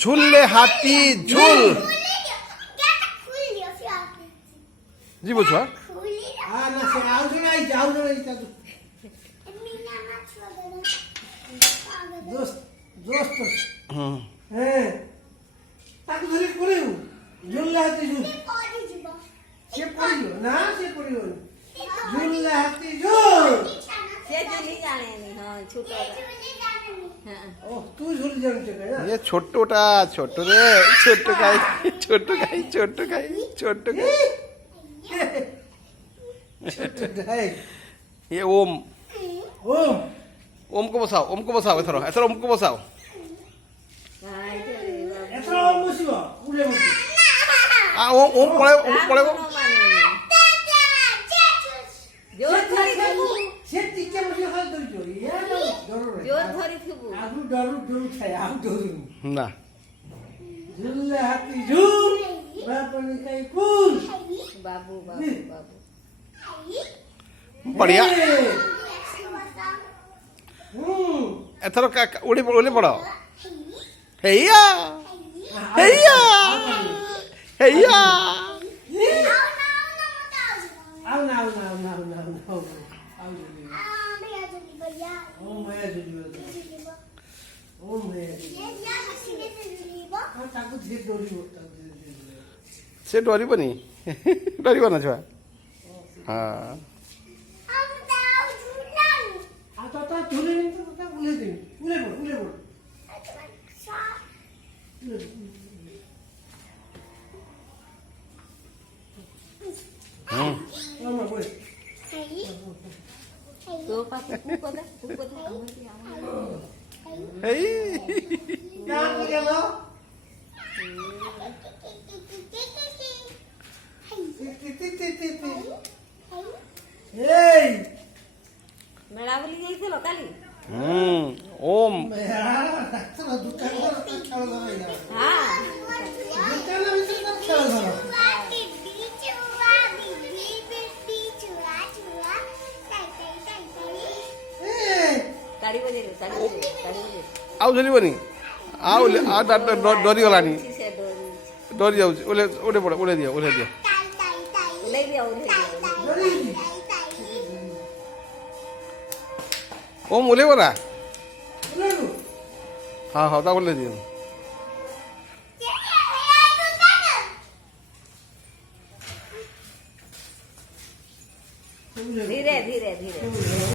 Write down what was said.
झूले हाथी झूल जी बोछो ये छोटोटा छोटो रे छोटो गाई छोटो गाई छोटो गाई छोटो गाई ये ओम ओम को बसाओ एथर ओम को बसाओ ओम पड़े ना बाबू बढ़िया एथर उड़ी पड़ हैया हैया हैया से डरबनी डर ना छुआ हाँ मेला बुली जाइथिल काली ओम ताड़ी बजे आउ झुलबनी डरी गलानी डरी जाऊँ उड़े पड़े उड़े दियो ओम ओह्लेइब ना हाँ हाँ ओह्लेइ दियो धीरे धीरे धीरे